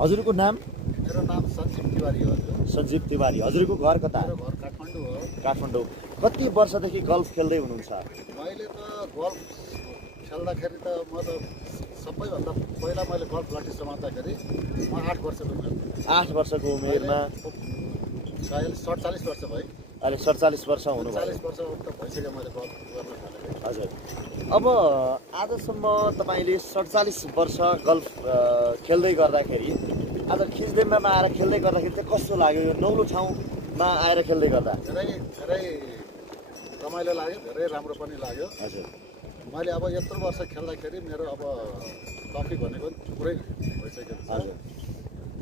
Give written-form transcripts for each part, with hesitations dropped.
हजुरको नाम? मेरो नाम सञ्जीव तिवारी हो। सञ्जीव तिवारी। हजुरको घर कता? मेरो घर काठमाडौँ हो। काठमाडौँ। कति वर्षदेखि गल्फ खेल्दै हुनुहुन्छ? मैले त गल्फ खेल्दाखेरि त म त सबैभन्दा पहिला मैले गल्फ लाठी समात्दाखेरि म 8 वर्षको उमेर। 8 वर्षको उमेरमा? सायद 47 वर्ष भयो। अहिले 47 वर्ष हुनुभयो। 40 वर्ष त भइसक्यो मैले गल्फ गर्न थालेको। हजुर। अब आजसम्म तपाईँले 47 वर्ष गल्फ खेल्दै गर्दाखेरि आज खिचडेममा आएर खेल्दै गर्दाखेरि चाहिँ कस्तो लाग्यो? यो नौलो ठाउँमा आएर खेल्दै गर्दा धेरै धेरै रमाइलो लाग्यो, धेरै राम्रो पनि लाग्यो। हजुर। मैले अब यत्रो वर्ष खेल्दाखेरि मेरो अब ट्रफी भनेको पुरै भइसकेको छ। हजुर।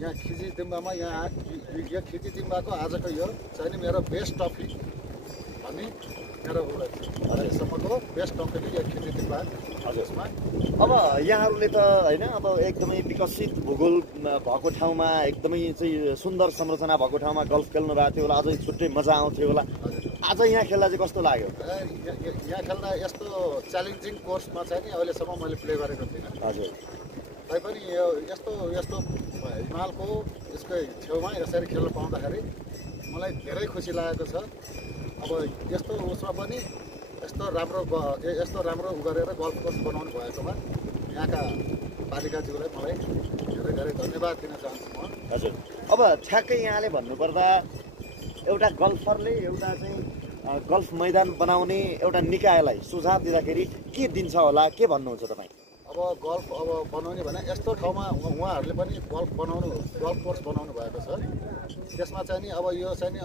यहाँ खिचिदिम्बामा यो खिचिदिम्बाको आजको यो चाहिँ नि मेरो बेस्ट ट्रफी भन्ने मेरो अहिलेसम्मको बेस्ट ट्रफी नै यो खिचिदिम्बा। हजुरमा अब यहाँहरूले त होइन अब एकदमै विकसित भूगोल भएको ठाउँमा एकदमै चाहिँ सुन्दर संरचना भएको ठाउँमा गल्फ खेल्नु भएको थियो होला, अझै छुट्टै मजा आउँथ्यो होला। आज यहाँ खेल्दा चाहिँ कस्तो लाग्यो? यहाँ खेल्दा यस्तो च्यालेन्जिङ कोर्समा चाहिँ नि अहिलेसम्म मैले प्ले गरेको थिइनँ। हजुर। तैपनि यो यस्तो यस्तो हिमालको यसको छेउमा यसरी खेल्न पाउँदाखेरि मलाई धेरै खुसी लागेको छ। अब यस्तो उसमा पनि यस्तो राम्रो उ गरेर गल्फ कोर्स बनाउनु भएकोमा यहाँका पालिकाज्यूलाई मलाई धेरै धेरै धन्यवाद दिन चाहन्छु म। हजुर। अब ठ्याक्कै यहाँले भन्नुपर्दा एउटा गल्फरले एउटा चाहिँ गल्फ मैदान बनाउने एउटा निकायलाई सुझाव दिँदाखेरि के दिन्छ होला, के भन्नुहुन्छ तपाईँ? अब गल्फ अब बनाउने भने यस्तो ठाउँमा उहाँहरूले पनि गल्फ कोर्स बनाउनु भएको छ। त्यसमा चाहिँ नि अब यो चाहिँ नि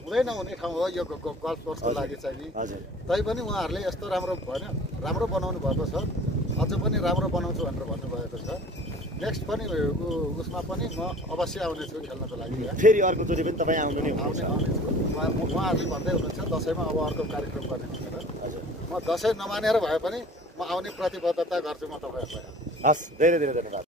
हुँदै नहुने ठाउँ हो यो गल्फ कोर्सको लागि चाहिँ नि। तैपनि उहाँहरूले यस्तो राम्रो बनाउनु भएको छ। अझ पनि राम्रो बनाउँछु भनेर भन्नुभएको छ। नेक्स्ट पनि उसमा पनि म अवश्य आउनेछु खेल्नको लागि। फेरि अर्कोचोटि पनि तपाईँ आउनु नै आउनेछु। उहाँहरूले भन्दै हुनुहुन्छ दसैँमा अब अर्को कार्यक्रम गर्ने भनेर। हजुर। म दसैँ नमानेर भए पनि म आउने प्रतिबद्धता गर्छु म तपाईँहरूलाई। हस्, धेरै धेरै धन्यवाद।